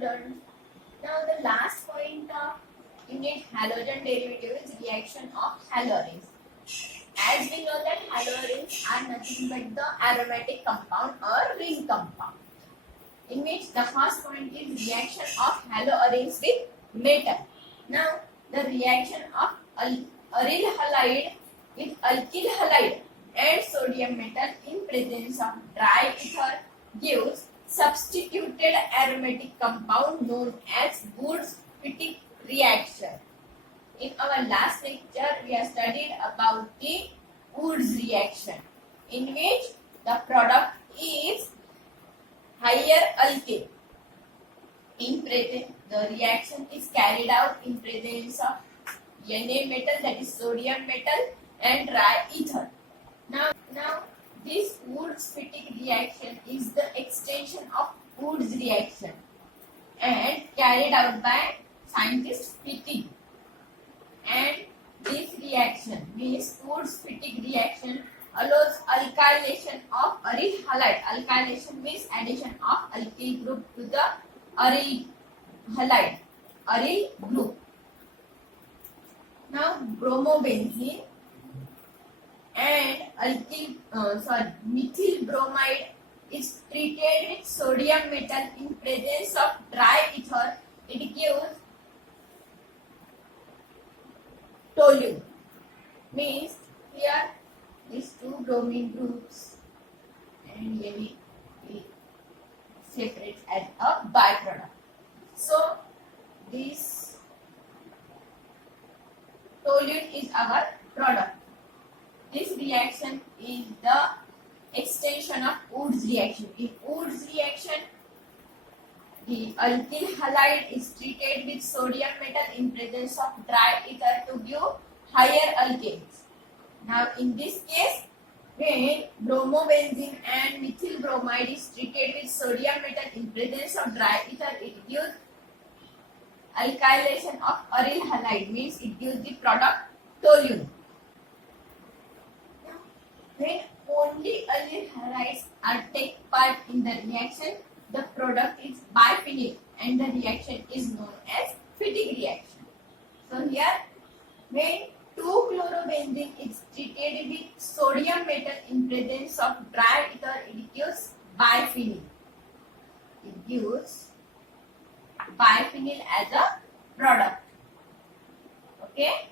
students. Now the last point of unit halogen derivative is reaction of halogens. As we know that halogens are nothing but the aromatic compound or ring compound. In which the first point is reaction of halogens with metal. Now the reaction of aryl halide with alkyl halide and sodium metal in presence of dry ether gives substituted aromatic compound known as Wurtz-Fittig reaction. In our last lecture, we have studied about the Wurtz reaction, in which the product is higher alkane. The reaction is carried out in presence of Na metal, that is sodium metal, and dry ether. Now this Wurtz-Fittig reaction is the extension of Wurtz reaction and carried out by scientist Fittig. And this reaction means Wurtz-Fittig reaction allows alkylation of aryl halide. Alkylation means addition of alkyl group to the aryl halide, aryl group. Now bromobenzene and methyl bromide is treated with sodium metal in presence of dry ether. It gives toluene. Means here these two bromine groups and here we separate as a byproduct. So this toluene is our product. This reaction is the extension of Wurtz reaction. In Wurtz reaction, the alkyl halide is treated with sodium metal in presence of dry ether to give higher alkanes. Now in this case, when bromobenzene and methyl bromide is treated with sodium metal in presence of dry ether, it gives alkylation of aryl halide, means it gives the product toluene. When only aryl halides are take part in the reaction, the product is biphenyl and the reaction is known as Fittig reaction. So here, when 2-chlorobenzene is treated with sodium metal in presence of dry ether, it gives biphenyl. It gives biphenyl as a product. Okay.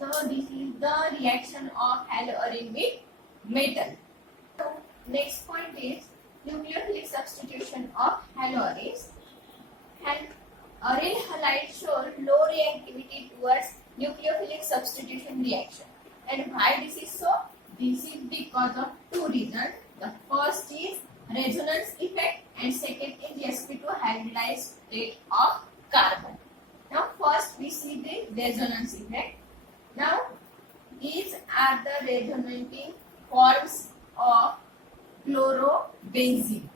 So this is the reaction of halogen with metal. So next point is nucleophilic substitution of halogens. And aryl halide show low reactivity towards nucleophilic substitution reaction. And why this is so? This is because of two reasons. The first is resonance effect and second is sp2 hybridized state of carbon. Now first we see the resonance effect. Now these are the resonating forms of chlorobenzene,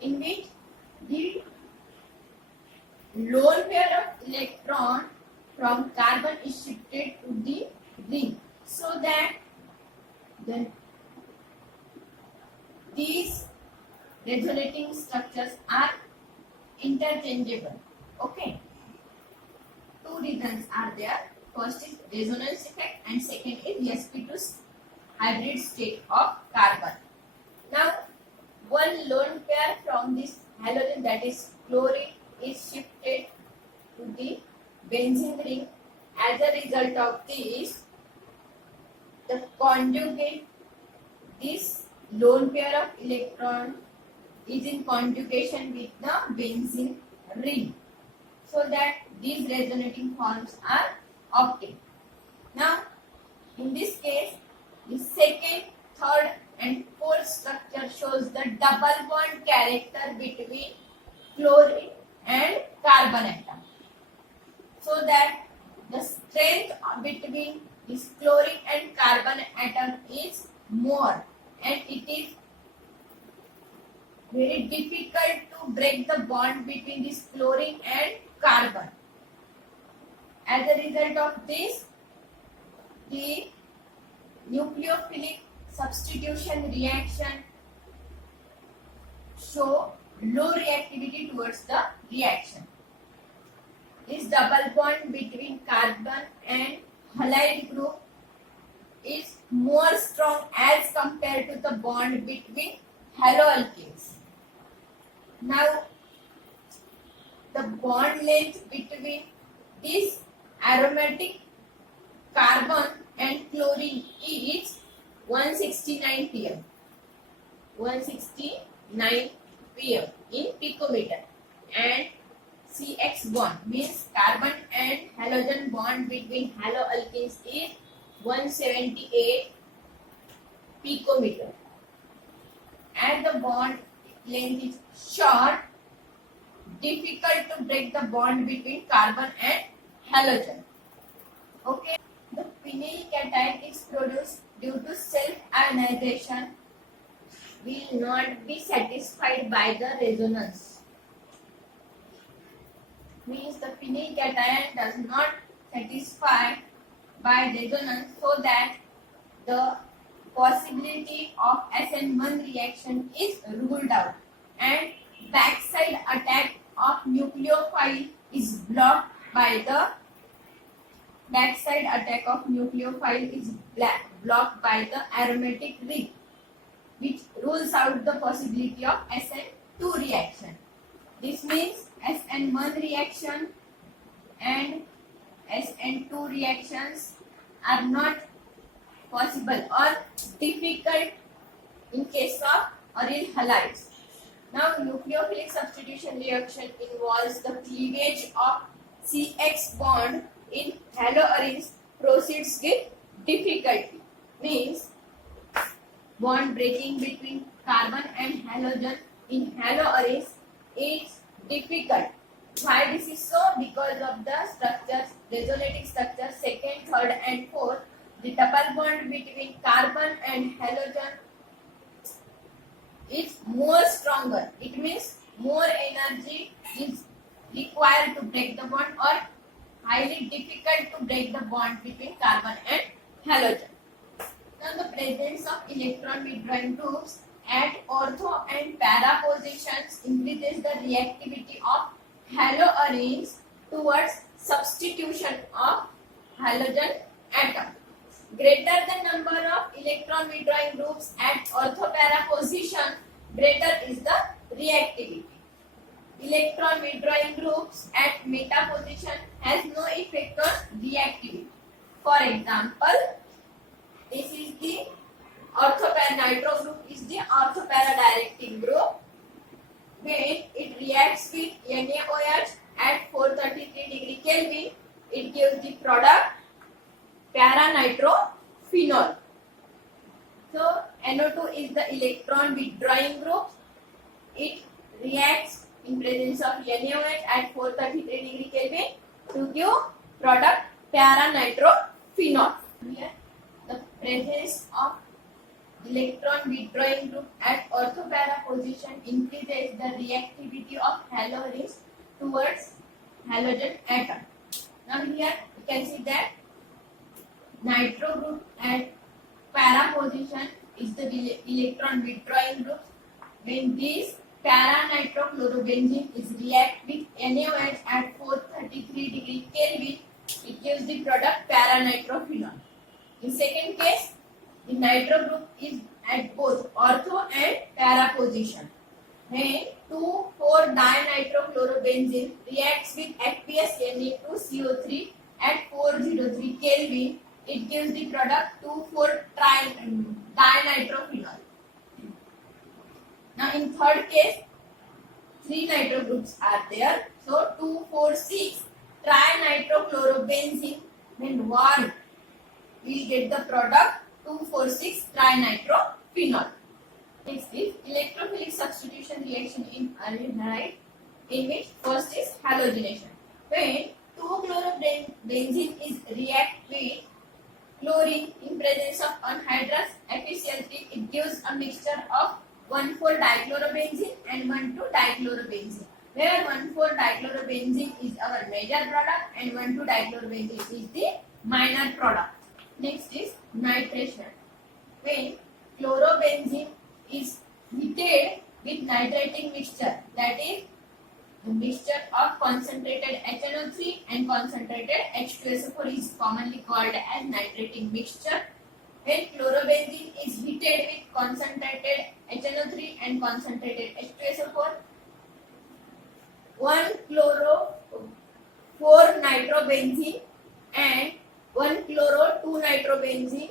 in which the lone pair of electron from carbon is shifted to the ring, so that these resonating structures are interchangeable. Okay. Two reasons are there. First is resonance effect and second is sp2 hybrid state of carbon. Now, one lone pair from this halogen, that is chlorine, is shifted to the benzene ring. As a result of this, the conjugate, this lone pair of electron is in conjugation with the benzene ring, so that these resonating forms are obtained. Now, in this case, the second, third and fourth structure shows the double bond character between chlorine and carbon atom, so that the strength between this chlorine and carbon atom is more, and it is very difficult to break the bond between this chlorine and carbon. As a result of this, the nucleophilic substitution reaction show low reactivity towards the reaction. This double bond between carbon and halide group is more strong as compared to the bond between haloalkanes. Now, the bond length between this aromatic carbon and chlorine is 169 pm. 169 pm in picometer, and CX bond means carbon and halogen bond between haloalkanes is 178 picometer, and the bond length is short, difficult to break the bond between carbon and halogen. Okay, the phenyl cation is produced due to self-ionization will not be satisfied by the resonance. Means the phenyl cation does not satisfy by resonance, so that the possibility of SN1 reaction is ruled out, and backside attack of nucleophile is blocked by the blocked by the aromatic ring, which rules out the possibility of SN2 reaction. This means SN1 reaction and SN2 reactions are not possible or difficult in case of aryl halides. Now, nucleophilic substitution reaction involves the cleavage of CX bond in haloarenes proceeds with difficulty. Means bond breaking between carbon and halogen in haloarenes is difficult. Why this is so? Because of the structures, resonating structure, second, third and fourth, the double bond between carbon and halogen is more stronger. It means more energy is required to break the bond, or highly difficult to break the bond between carbon and halogen. Now, the presence of electron withdrawing groups at ortho and para positions increases the reactivity of haloarenes towards substitution of halogen atom. Greater the number of electron withdrawing groups at ortho-para position, greater is the reactivity. Electron withdrawing groups at meta position has no effect on reactivity. For example, this is the ortho-para nitro group is the ortho-para directing group. When it reacts with NaOH at 433 degree Kelvin, it gives the product para-nitrophenol. So, NO2 is the electron withdrawing group. It reacts in presence of NaOH at 433 degree Kelvin to give product para-nitrophenol. Here, the presence of electron withdrawing group at ortho-para position increases the reactivity of haloarenes towards halogen atom. Now here you can see that nitro group at para position is the electron withdrawing group. When this para-nitrochlorobenzene is react with NaOH at 433 degree Kelvin, it gives the product para-nitrophenol. In second case, the nitro group is at both ortho and para position. When 2,4-dinitrochlorobenzene reacts with aqueous Na2CO3 at 403 Kelvin, it gives the product 2,4-dinitrophenol. Now in third case, 3 nitro groups are there. So 2,4,6-trinitrochlorobenzene, when 1 we get the product 2,4,6-trinitrophenol. Next is electrophilic substitution reaction in aryl halide, in which first is halogenation. When 2-chlorobenzene is react with chlorine in presence of anhydrous FeCl3, it gives a mixture of 1,4-dichlorobenzene and 1,2-dichlorobenzene, where 1,4-dichlorobenzene is our major product and 1,2-dichlorobenzene is the minor product. Next is nitration. When chlorobenzene is heated with nitrating mixture, that is The mixture of concentrated HNO3 and concentrated H2SO4 is commonly called as nitrating mixture. When chlorobenzene is heated with concentrated HNO3 and concentrated H2SO4, 1-chloro-4-nitrobenzene and 1-chloro-2-nitrobenzene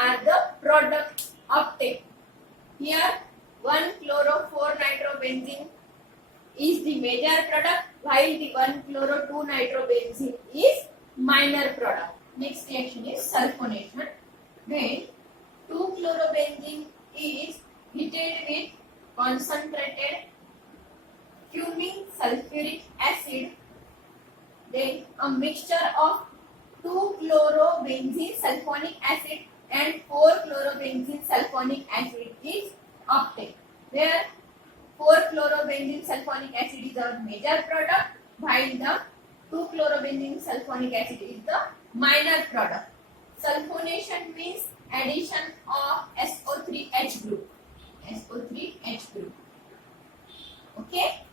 are the products obtained. Here 1-chloro-4-nitrobenzene is the major product while the 1-chloro-2-nitrobenzene is minor product. Next reaction is sulfonation. When 2-chlorobenzene is heated with concentrated fuming sulfuric acid, then a mixture of 2-chlorobenzene sulfonic acid and 4-chlorobenzene sulfonic acid is obtained. Where 4-chlorobenzene sulfonic acid is our major product while the 2-chlorobenzene sulfonic acid is the minor product. Sulfonation means addition of SO3H group. SO3H group. Okay.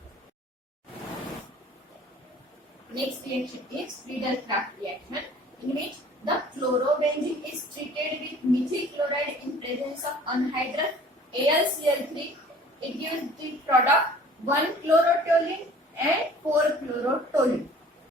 Next reaction is Friedel-Crafts reaction, in which the chlorobenzene is treated with methyl chloride in presence of anhydrous AlCl3. It gives the product 1-chlorotoluene and 4-chlorotoluene.